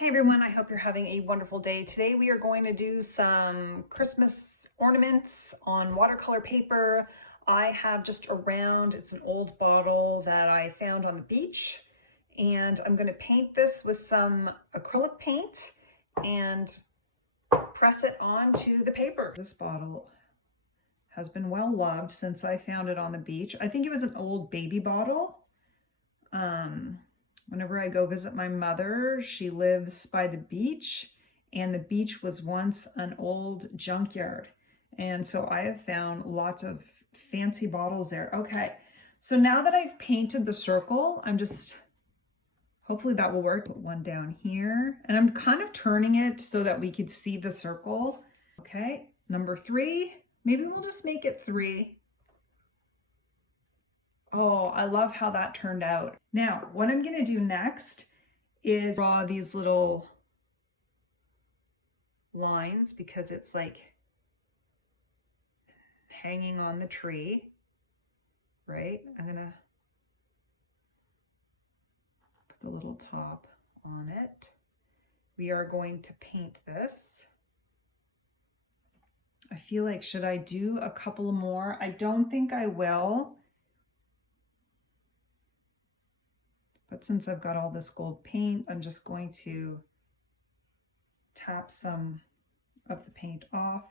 Hey everyone, I hope you're having a wonderful day. Today we are going to do some Christmas ornaments on watercolor paper. I have just around, it's an old bottle that I found on the beach, and I'm going to paint this with some acrylic paint and press it onto the paper. This bottle has been well loved since I found it on the beach. I think it was an old baby bottle. Whenever I go visit my mother, she lives by the beach, and the beach was once an old junkyard. And so I have found lots of fancy bottles there. Okay, so now that I've painted the circle, hopefully that will work. Put one down here, and I'm kind of turning it so that we could see the circle. Okay, number 3, maybe we'll just make it 3. Oh, I love how that turned out. Now, what I'm gonna do next is draw these little lines because it's like hanging on the tree, right? I'm gonna put the little top on it. We are going to paint this. I feel like, should I do a couple more? I don't think I will. But since I've got all this gold paint, I'm just going to tap some of the paint off.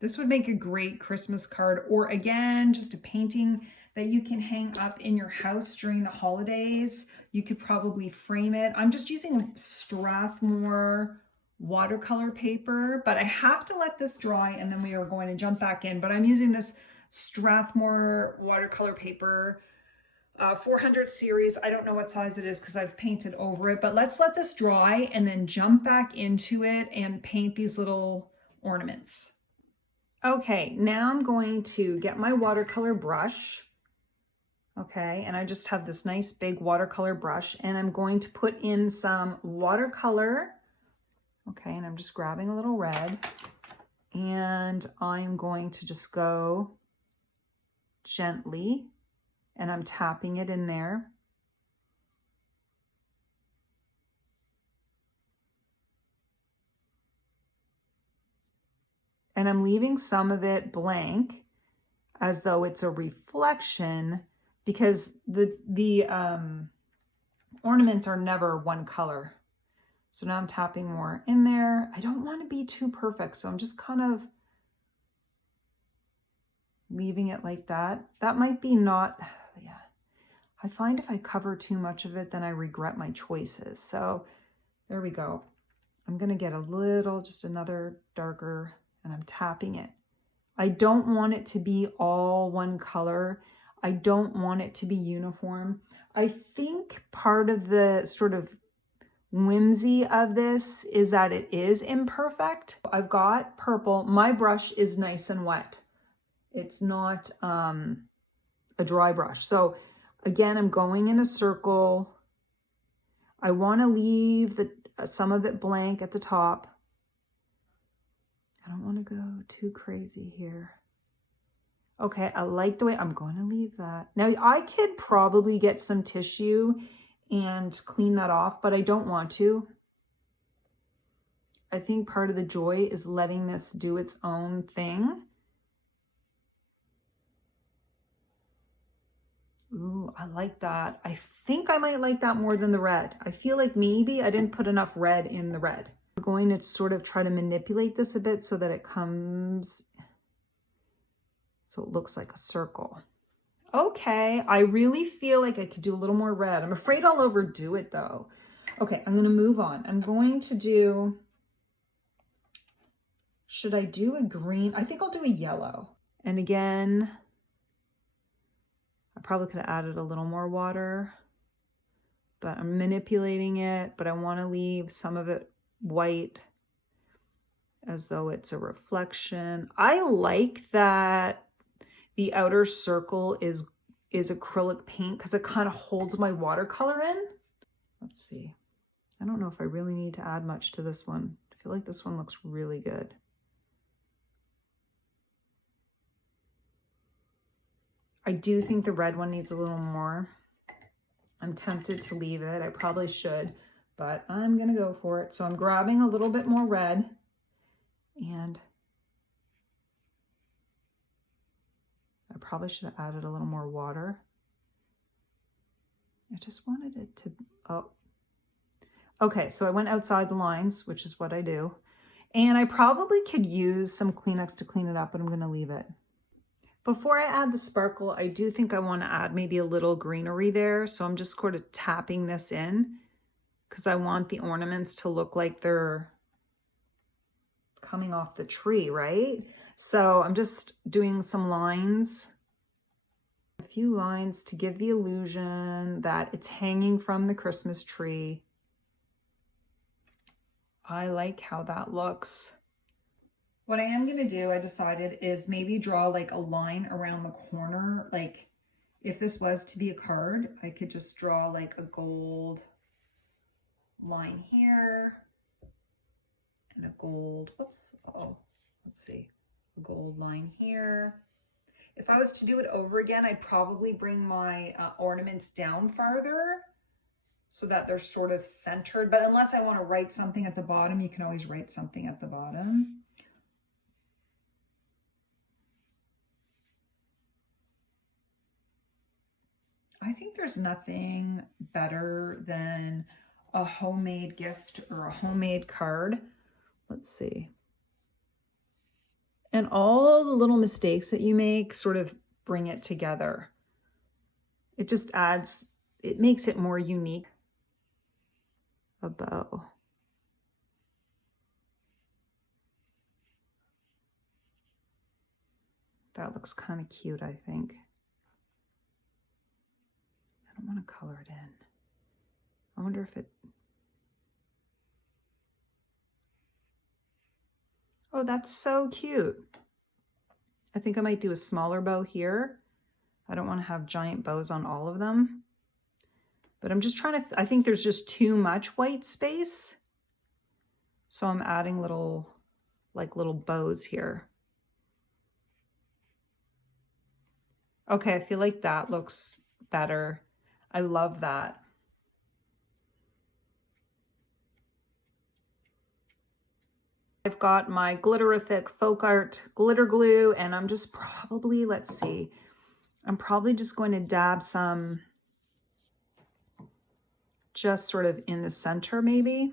This would make a great Christmas card, or again, just a painting that you can hang up in your house during the holidays. You could probably frame it. I'm just using Strathmore watercolor paper, but I have to let this dry and then we are going to jump back in. But I'm using this Strathmore watercolor paper, 400 series. I don't know what size it is because I've painted over it, but let's let this dry and then jump back into it and paint these little ornaments. Okay, now I'm going to get my watercolor brush. Okay, and I just have this nice big watercolor brush, and I'm going to put in some watercolor. Okay, and I'm just grabbing a little red, and I'm going to just go gently, and I'm tapping it in there. And I'm leaving some of it blank as though it's a reflection, because the ornaments are never one color. So now I'm tapping more in there. I don't want to be too perfect, so I'm just kind of leaving it like that. That might be not, yeah. I find if I cover too much of it, then I regret my choices. So there we go. I'm gonna get a little, just another darker, and I'm tapping it. I don't want it to be all one color. I don't want it to be uniform. I think part of the sort of whimsy of this is that it is imperfect. I've got purple. My brush is nice and wet. It's not a dry brush. So again, I'm going in a circle. I want to leave some of it blank at the top. I don't want to go too crazy here. Okay, I like the way I'm going to leave that. Now I could probably get some tissue and clean that off, but I don't want to. I think part of the joy is letting this do its own thing. Ooh, I like that. I think I might like that more than the red. I feel like maybe I didn't put enough red in the red. I'm going to sort of try to manipulate this a bit so that it comes, so it looks like a circle. Okay, I really feel like I could do a little more red. I'm afraid I'll overdo it though. Okay, I'm gonna move on. I'm going to do, should I do a green? I think I'll do a yellow. And again, I probably could have added a little more water, but I'm manipulating it, but I wanna leave some of it white as though it's a reflection. I like that the outer circle is acrylic paint because it kind of holds my watercolor in. Let's see. I don't know if I really need to add much to this one. I feel like this one looks really good. I do think the red one needs a little more. I'm tempted to leave it. I probably should, but I'm gonna go for it. So I'm grabbing a little bit more red, and I probably should have added a little more water. I just wanted it to, oh. Okay, so I went outside the lines, which is what I do. And I probably could use some Kleenex to clean it up, but I'm gonna leave it. Before I add the sparkle, I do think I wanna add maybe a little greenery there. So I'm just sort of tapping this in because I want the ornaments to look like they're coming off the tree, right? So I'm just doing some lines, a few lines to give the illusion that it's hanging from the Christmas tree. I like how that looks. What I am gonna do, I decided, is maybe draw like a line around the corner. Like if this was to be a card, I could just draw like a gold line here and a gold, whoops, oh, let's see, a gold line here. If I was to do it over again, I'd probably bring my ornaments down farther so that they're sort of centered. But unless I want to write something at the bottom, you can always write something at the bottom. I think there's nothing better than a homemade gift or a homemade card. Let's see. And all the little mistakes that you make sort of bring it together. It just adds, it makes it more unique. A bow. That looks kind of cute, I think. I don't want to color it in. I wonder if it... Oh, that's so cute. I think I might do a smaller bow here. I don't want to have giant bows on all of them. But I'm just trying to, I think there's just too much white space. So I'm adding little, like little bows here. Okay, I feel like that looks better. I love that. I've got my Glitterific Folk Art glitter glue, and I'm just probably, let's see, I'm probably just going to dab some just sort of in the center maybe.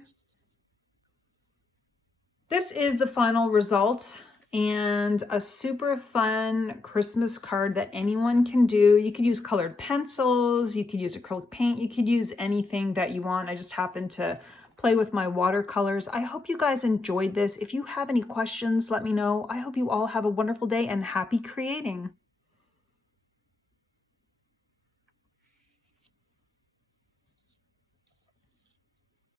This is the final result and a super fun Christmas card that anyone can do. You could use colored pencils, you could use acrylic paint, you could use anything that you want. I just happen to play with my watercolors. I hope you guys enjoyed this. If you have any questions, let me know. I hope you all have a wonderful day and happy creating.